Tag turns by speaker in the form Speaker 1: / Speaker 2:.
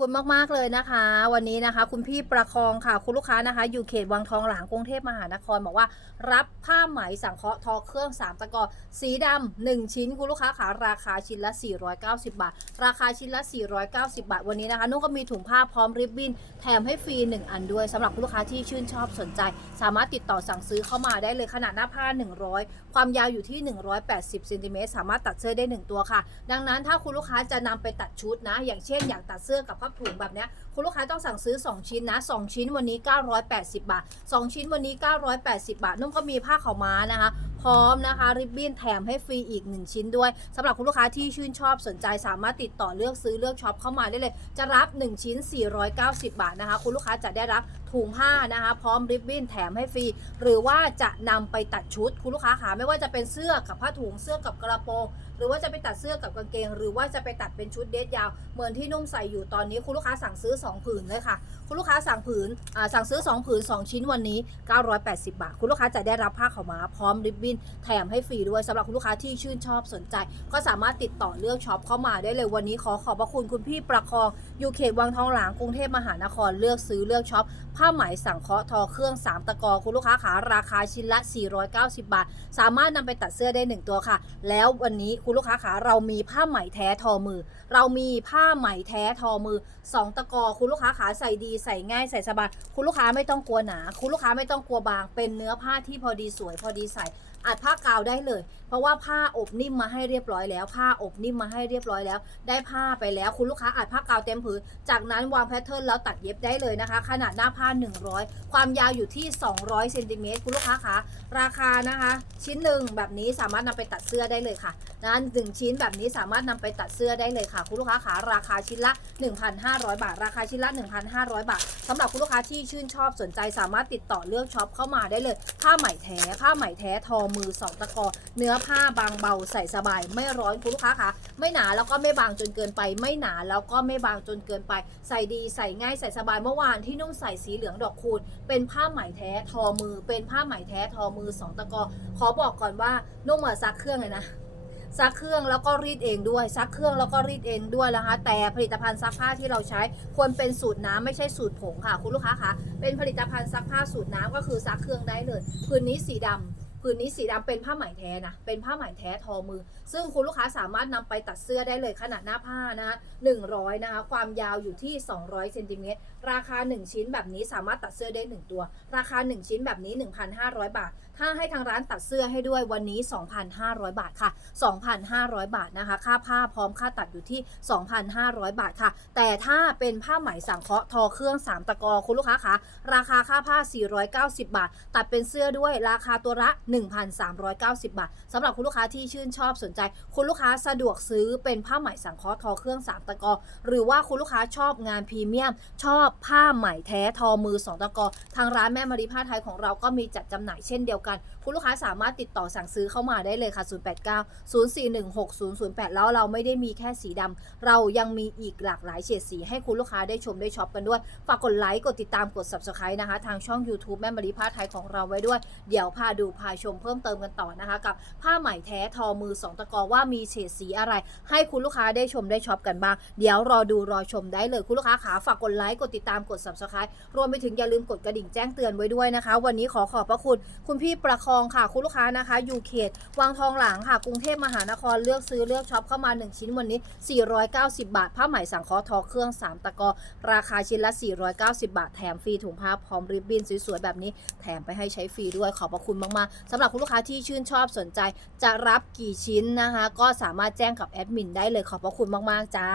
Speaker 1: คุณมาก ๆ เลยนะคะ วันนี้นะคะ คุณพี่ประคองค่ะ คุณลูกค้านะคะ อยู่เขตวังทองหลางกรุงเทพมหานครบอกว่า รับผ้าไหมสังเคราะห์ทอเครื่อง 3 ตะกอสีดำ1ชิ้น คุณลูกค้าขาราคาชิ้นละ 490 บาท ราคาชิ้นละ 490 บาท วันนี้นะคะนุ่นก็มีถุงผ้าพร้อมริบบิ้น แถมให้ฟรี 1 อันด้วยสำหรับคุณลูกค้าที่ชื่นชอบสนใจ สามารถติดต่อสั่งซื้อเข้ามาได้เลยขนาดหน้าผ้า 100 ความยาวอยู่ที่ 180เซนติเมตรสามารถตัดเสื้อได้ 1 ตัวค่ะ ดังนั้นถ้าคุณลูกค้าจะนำไปตัดชุดนะ อย่างเช่นอยากตัดเสื้อกับผ้าถุงแบบเนี้ยคุณลูกค้าต้องสั่งซื้อ 2 ชิ้นนะ 2 ชิ้นวันนี้ 980 บาท 2 ชิ้นวันนี้ 980 บาท นุ่มก็มีผ้าขาวม้านะคะ พร้อมนะคะ ริบบิ้นแถมให้ฟรีอีก 1 ชิ้นด้วยสำหรับคุณลูกค้าที่ชื่นชอบสนใจสามารถติดต่อเลือกซื้อเลือกช็อปเข้ามาได้เลย จะรับ 1 ชิ้น 490 บาทนะคะ คุณลูกค้าจะได้รับถุงผ้านะคะ พร้อมริบบิ้นแถมให้ฟรี หรือว่าจะนำไปตัดชุด คุณลูกค้าขาไม่ว่าจะเป็นเสื้อกับผ้าถุงเสื้อกับกระโปรง หรือว่าจะไปตัดเสื้อกับกางเกง หรือว่าจะไปตัดเป็นชุดเดทยาว เหมือนที่นุ่มใส่อยู่ตอนนี้คุณลูกค้าสั่งซื้อ 2 ผืนเลยค่ะ คุณลูกค้าสั่งผืนสั่งซื้อ 2 ผืน 2 ชิ้นวันนี้ 980 บาท คุณลูกค้าจะได้รับผ้าขาวม้าพร้อมริบบิ้นแถมให้ฟรีด้วยสำหรับคุณลูกค้าที่ชื่นชอบสนใจ ก็สามารถติดต่อเลือกช็อปเข้ามาได้เลยวันนี้ขอขอบพระคุณคุณพี่ประคองอยู่เขตวังทองหลางกรุงเทพมหานครเลือกซื้อเลือกช็อปผ้าไหมสังเคราะห์ทอเครื่อง 3 ตะกอคุณลูกค้าขาราคาชิ้นละ 490 บาท สามารถนำไปตัดเสื้อได้ 1 ตัวค่ะ แล้ววันนี้คุณลูกค้าขาเรามีผ้าไหมแท้ทอมือ เรามีผ้าไหมแท้ทอมือ2ตะกอคุณลูกค้าขาใส่ดีใส่ง่ายใส่สบายคุณลูกค้าไม่ต้องกลัวหนา คุณลูกค้าไม่ต้องกลัวบาง เป็นเนื้อผ้าที่พอดีสวยพอดีใส่อัดผ้ากาวได้เลย เพราะว่าผ้าอบนิ่มมาให้เรียบร้อยแล้ว ผ้าอบนิ่มมาให้เรียบร้อยแล้ว ได้ผ้าไปแล้วคุณลูกค้าอัดผ้ากาวเต็มผืนจากนั้นวางแพทเทิร์นแล้วตัดเย็บได้เลยนะคะ ขนาดหน้าผ้า 100 ความยาวอยู่ที่ 200เซนติเมตรคุณลูกค้าคะราคานะคะ ชิ้นหนึ่งแบบนี้สามารถนำไปตัดเสื้อได้เลยค่ะ นะหนึ่งชิ้นแบบนี้สามารถนำไปตัดเสื้อได้เลยค่ะคุณลูกค้าขาราคาชิ้นละ 1,500 บาท ราคาชิ้นละ 1,500 บาทสำหรับคุณลูกค้าที่ชื่นชอบสนใจสามารถติดต่อเลือกช็อปเข้ามาได้เลยผ้าไหมแท้ผ้าไหมแท้ทอมือสองตะกอเนื้อผ้าบางเบาใส่สบาย ไม่ร้อนคุณลูกค้าคะไม่หนาแล้วก็ไม่บางจนเกินไป ไม่หนาแล้วก็ไม่บางจนเกินไป ใส่ดีใส่ง่ายใส่สบายเมื่อวานที่นุ่มใส่สีเหลืองดอกคูณ เป็นผ้าไหมแท้ทอมือ เป็นผ้าไหมแท้ทอมือสองตะกอขอบอกก่อนว่านุ่มเหมือนซักเครื่องเลยนะ ซักเครื่องแล้วก็รีดเองด้วย ซักเครื่องแล้วก็รีดเองด้วยนะคะ แต่ผลิตภัณฑ์ซักผ้าที่เราใช้ควรเป็นสูตรน้ำไม่ใช่สูตรผงค่ะ คุณลูกค้าคะเป็นผลิตภัณฑ์ซักผ้าสูตรน้ำก็คือซักเครื่องได้เลย พื้นนี้สีดำ ผืนนี้สีดำเป็นผ้าไหมแท้นะ เป็นผ้าไหมแท้ทอมือ ซึ่งคุณลูกค้าสามารถนำไปตัดเสื้อได้เลยขนาดหน้าผ้านะคะ100นะคะ ความยาวอยู่ที่ 200เซนติเมตร ราคา 1 ชิ้นแบบนี้สามารถตัดเสื้อได้ 1 ตัว ราคา 1 ชิ้นแบบนี้ 1,500 บาท ถ้าให้ทางร้านตัดเสื้อให้ด้วยวันนี้ 2,500 บาทค่ะ 2,500 บาทนะคะ ค่าผ้าพร้อมค่าตัดอยู่ที่ 2,500 บาทค่ะ แต่ถ้าเป็นผ้าไหมสังเคราะห์ทอเครื่อง 3 ตะกอคุณลูกค้าคะ ราคาค่าผ้า 490 บาท ตัดเป็นเสื้อด้วยราคาตัวละ1,390 บาทสำหรับคุณลูกค้าที่ชื่นชอบสนใจ คุณลูกค้าสะดวกซื้อเป็นผ้าไหมสังเคราะห์ทอเครื่อง 3 ตะกอ หรือว่าคุณลูกค้าชอบงานพรีเมียม ชอบผ้าไหมแท้ทอมือ 2 ตะกอ ทางร้านแม่มารีผ้าไทยของเราก็มีจัดจำหน่ายเช่นเดียวกัน คุณลูกค้าสามารถติดต่อสั่งซื้อเข้ามาได้เลยค่ะ 089 041 6008 แล้วเราไม่ได้มีแค่สีดำเรายังมีอีกหลากหลายเฉดสี ให้คุณลูกค้าได้ชมได้ช็อปกันด้วยฝากกดไลค์กดติดตามกด subscribe นะคะ ทางช่อง YouTube แม่มารีผ้าไทยของเราไว้ด้วย เดี๋ยวพาดูพาชมเพิ่มเติมกันต่อนะคะ กับผ้าไหมแท้ทอมือ2ตะกอว่ามีเฉดสีอะไร ให้คุณลูกค้าได้ชมได้ช็อปกันบ้าง เดี๋ยวรอดูรอชมได้เลยคุณลูกค้าขาฝากกดไลค์กดติดตามกด subscribe รวมไปถึงอย่าลืมกดกระดิ่งแจ้งเตือนไว้ด้วยนะคะ วันนี้ขอขอบพระคุณ คุณพี่ประคองค่ะคุณลูกค้านะคะอยู่เขตวังทองหลางค่ะกรุงเทพมหานครเลือกซื้อเลือกช็อปเข้ามา 1 ชิ้นวันนี้ 490 บาท ผ้าไหมสังเคราะห์ทอเครื่อง 3 ตะกอ ราคาชิ้นละ 490 บาท แถมฟรีถุงผ้าพร้อมริบบิ้นสวยๆแบบนี้ แถมไปให้ใช้ฟรีด้วยขอบพระคุณมากๆสำหรับคุณลูกค้าที่ชื่นชอบสนใจจะรับกี่ชิ้นนะคะ ก็สามารถแจ้งกับแอดมินได้เลยขอบพระคุณมาก ๆ จ้า